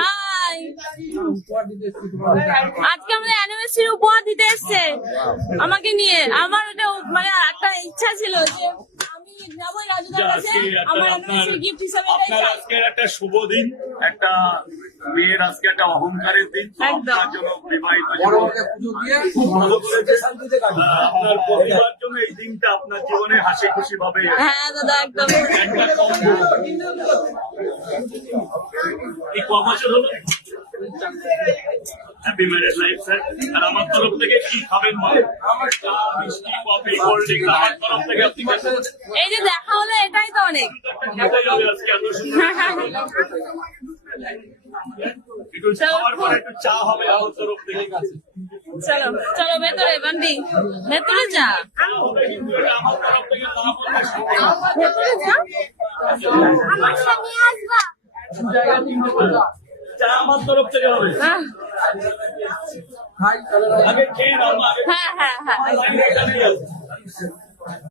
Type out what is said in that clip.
High, আজকে আমাদের anniversary উপহার দিতে এসছে আমাকে নিয়ে। আমার ওটা মানে একটা ইচ্ছা ছিল যে আমি যাবো রাজুদার কাছে আমার অ্যানিভার্সারি গিফট হিসেবে। আজকের একটা শুভ দিন, একটা মেয়ের আজকে একটা অহংকারের দিন। আপনার জন্য বিবাহিত খুব ভালো করেছে। আপনার পরিবার জন্য এই দিনটা আপনার জীবনে হাসি খুশি ভাবে। হ্যাঁ দাদা, একদম। এই ক বছর হলো? Happy marriage life sir. আর আমার তরফ থেকে কি খাবেন মা? মিষ্টি, কফি, কোল্ড ড্রিঙ্ক আমার তরফ থেকে আপনি এই যে দেখা হলো এটাই তো অনেক। আজকে এত সুন্দর একটু খাওয়ার পরে একটু চা হবে আমার তরফ থেকে। চলো চলো ভেতরে, বান্ডি ভেতরে যা, ভেতরে যা, আমার সাথে আসবা। চা আমার তরফ থেকে হবে। আগে খেয়ে নাও। হ্যাঁ হ্যাঁ হ্যাঁ।